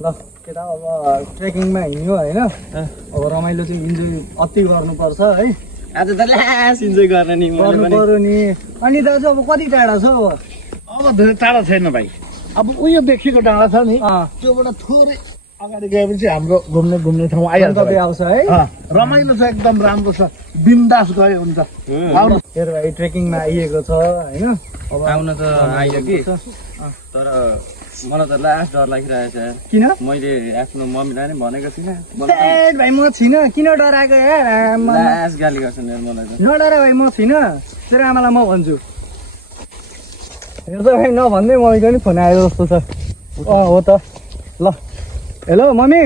ल केटा अब ट्रेकिङमा हिँड्यो होइन अब रमाइलो चाहिँ इन्जोय अति गर्नुपर्छ है आज त लास इन्जोय गर्ने नि गर्नु पर्यो नि अनि दाजु अब कति टाढा छ अब धेरै टाढा छैन भाइ अब उयो देखिएको डाँडा छ नि त्योबाट थोरै अगाडि गएपछि हाम्रो घुम्ने ठाउँ आइहाल्छ आउँछ है रमाइलो छ एकदम राम्रो छ बिन्दास गए हुन्छ हेर भाइ ट्रेकिङमा आइएको छ होइन अब आउन त आइयो कि तर मलाई त लास्ट डर लागिरहेको छ किन मैले आफ्नो मम्मीलाई नै भनेको थिइनँ भाइ म छिन किन डराएको यार लास्ट गाली गर्छन् यार मलाई त नडरा भाइ म छिन तेरो आमालाई म भन्छु हेर त भाइ नभन्दै मम्मीको नि फोन आयो जस्तो छ हो त ल हेलो मम्मी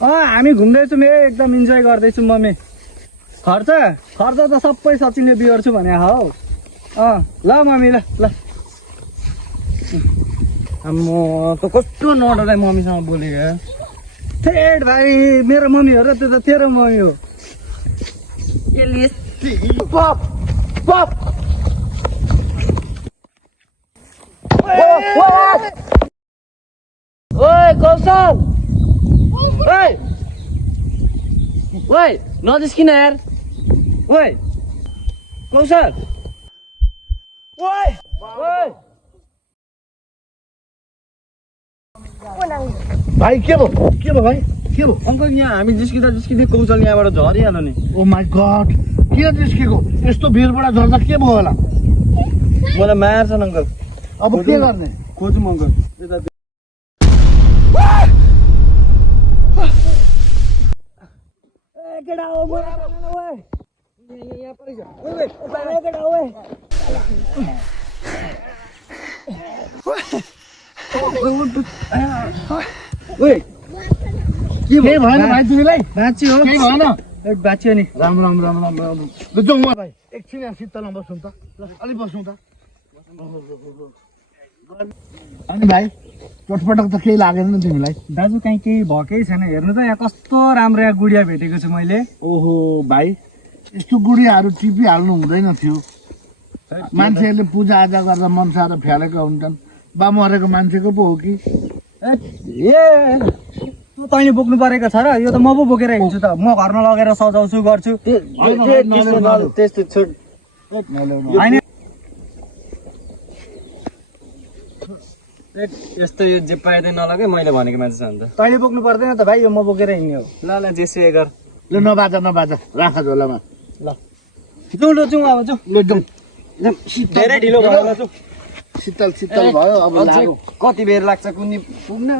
हामी घुम्दैछौँ एकदम इन्जोय गर्दैछौँ मम्मी खर्च त सबै सचिनले बिहोर्छु भने हौ ल मम्मी ल म त कस्तो नडराइ मम्मीसँग बोलेको थेट भाइ मेरो मम्मी हो र त्यो त तेरो मम्मी हो ओए कौशल ओए नजिस्किन यार ओए कौशल ओए भाइ के भयो भाइ के भयो अङ्कल यहाँ हामी जिस्किँदै कौशल यहाँबाट झरिहाल्यो नि ओ माई गड किन जिस्केको यस्तो भिरबाट झर्दा के भयो होला मलाई मार्छन् अङ्कल अब के गर्ने खोजौँ अङ्कल केटा हो के भएन भाइ तिमीलाई बाँच्यो केही भएन बाँच्यो नि राम्रो ल जाउँ म भाइ एकछिन यहाँ शीतलमा बसौँ त अलिक बसौँ त अनि भाइ चटपटक त केही लागेन नि तिमीलाई दाजु कहीँ केही भएकै छैन हेर्नु त यहाँ कस्तो राम्रो यहाँ गुडिया भेटेको छु मैले ओहो भाइ यस्तो गुडियाहरू टिपिहाल्नु हुँदैन थियो मान्छेहरूले पूजाआजा गर्दा मनसाएर फ्यालेका हुन्छन् बा मरेको मान्छेको पो हो कि तैँले बोक्नु परेको छ र यो त म पो बोकेर हिँड्छु त म घरमा लगेर सजाउँछु गर्छु त्यस्तो होइन यस्तो यो जे पाइँदै नलगे मैले भनेको मान्छे छ नि त तैँले बोक्नु पर्दैन त भाइ यो म बोकेर हिँड्ने हो ल जेसुए गर ल नबाजा राख झोलामा ल जाउँ अब जाउँ धेरै ढिलो भयो ल जाउँ शीतल भयो अब लाग्यो कति बेर लाग्छ कुन्नी पुग्न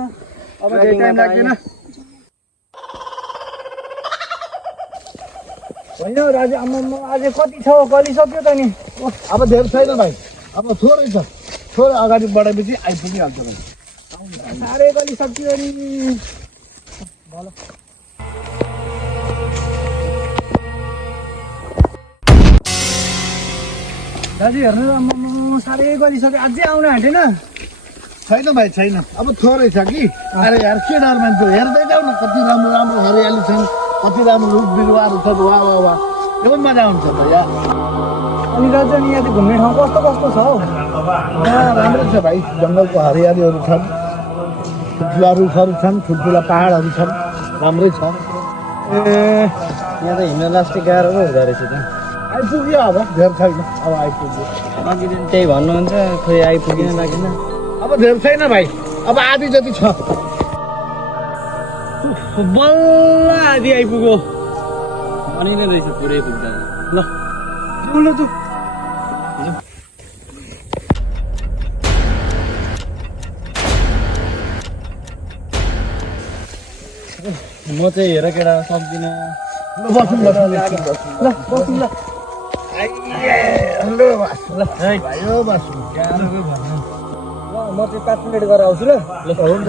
अब धेरै टाइम लाग्दैन होइन दाजु आम्मा अझै कति छ गलिसक्यो त नि अब धेरै छैन भाइ अब थोरै छ थोरै अगाडि बढेपछि आइपुगिहाल्छ भाइ साह्रै गलिसक्यो नि दाजु हेर्नु आम्मा साह्रै गलिसक्यो अझै आउनु आँटेन छैन भाइ छैन अब थोरै छ कि अरे यार के डर मान्छे हेर्दै जाऊ न कति राम्रो हरियाली छन् कति राम्रो रुख बिरुवाहरू छ वाह यो पनि मजा आउँछ त यार अनि दाजु अनि यहाँ चाहिँ घुम्ने ठाउँ कस्तो छ हौ राम्रै छ भाइ जङ्गलको हरियालीहरू छन् ठुल्ठुला रुखहरू छन् ठुल्ठुला पाहाडहरू छन् राम्रै छ यहाँ त हिँड्न लास्टै गाह्रो पो हुँदो रहेछ त आइपुग्यो अब धेर छैन अब आइपुग्यो अघि दिन त्यही भन्नुहुन्छ खोइ आइपुगिन लागेन अब धेर छैन भाइ अब आधी जति छ बल्ल आधी आइपुग्यो भनिँदै रहेछ पुरै पुग्छ ल तँ म चाहिँ हेर केटा सक्दिनँ ल बसौँ ल बसौँ ल भाइयो बसौँ ल म चाहिँ 5 मिनट गरेर आउँछु ल हुन्छ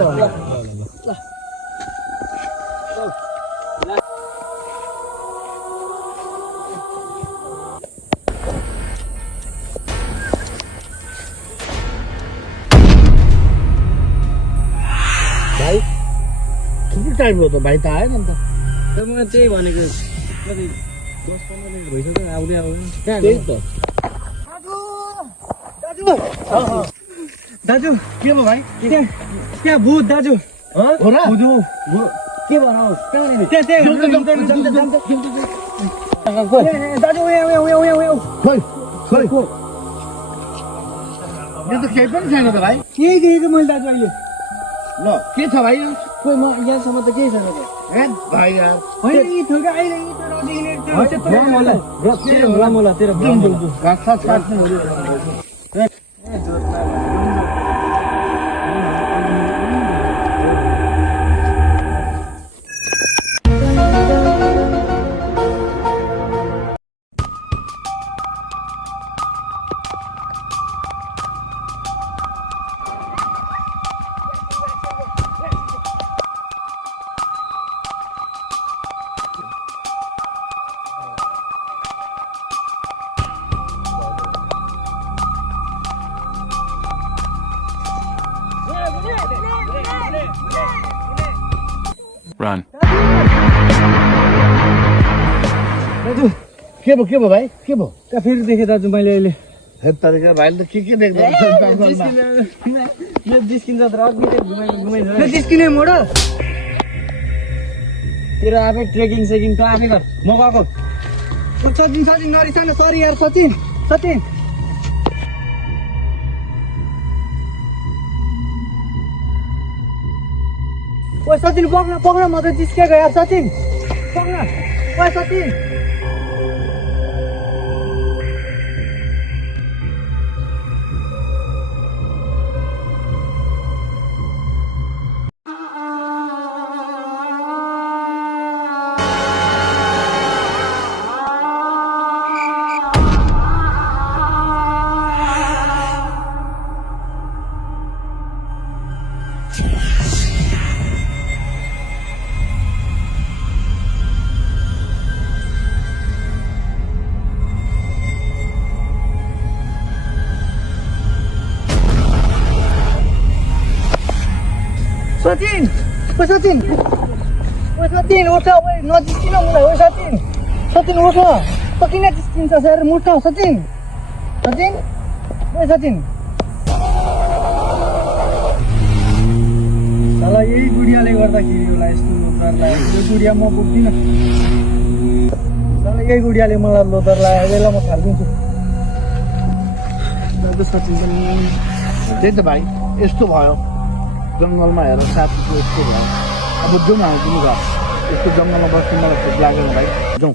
भाइ थुप्रै टाइम हो त भाइ त आएन नि त म त्यही भनेको कति 10-15 मिनट भइसक्यो आउँदै त्यही त दाजु के भयो भाइ त्यहाँ भूत दाजु हो र के बनाओस् दाजु खोइ खोइ यो त केही पनि छैन त भाइ केही देखेको मैले दाजु अहिले ल के छ भाइ यो खोइ म यहाँसम्म त केही छैन हे भाइ यार होइन यी थोकै अहिले यी त नदेखिने घाँस सास काट्नुहरू Run. दाजु के भयो भाइ के भयो त्यहाँ फेरि देखेँ दाजु मैले अहिले हे तरिका भाइले त के देख्दै जङ्गलमा यो जिस्किन्छ तर अघि घुमाइ जिस्किने मोड तेरो आफै ट्रेकिङ सेकिङ त आफै गर म गएको सचिन नरिसान सरी यार सचिन ओ सचिन पक्न म त जिस्केको यार सचिन पक्न ओ सचिन सचिन उठ नजिस्किन मलाई ओ सचिन उठ त किन जिस्किन्छ सर उठ सचिन साला यही गुडियाले गर्दाखेरि होला यस्तो लोदर लाग्यो यो गुडिया म पुग्दिनँ साला यही गुडियाले मलाई लोदर लाग्यो बेला म फालिदिन्छु दाजु सचिन पनि त्यही त भाइ यस्तो भयो जङ्गलमा हेर साथीको यस्तो भयो अब जाउँ हामी पनि घर यस्तो जङ्गलमा बस्नु मलाई ठिक लागेन भाइ जाउँ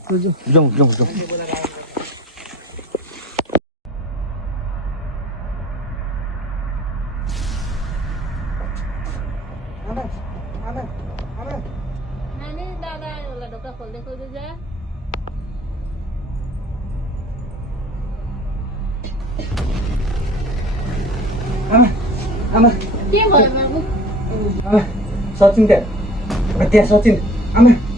नानी दादा आयो होला ढोका खोल्दै जा आमा के भयो बाबु सचिन त्यहाँ सचिन आमा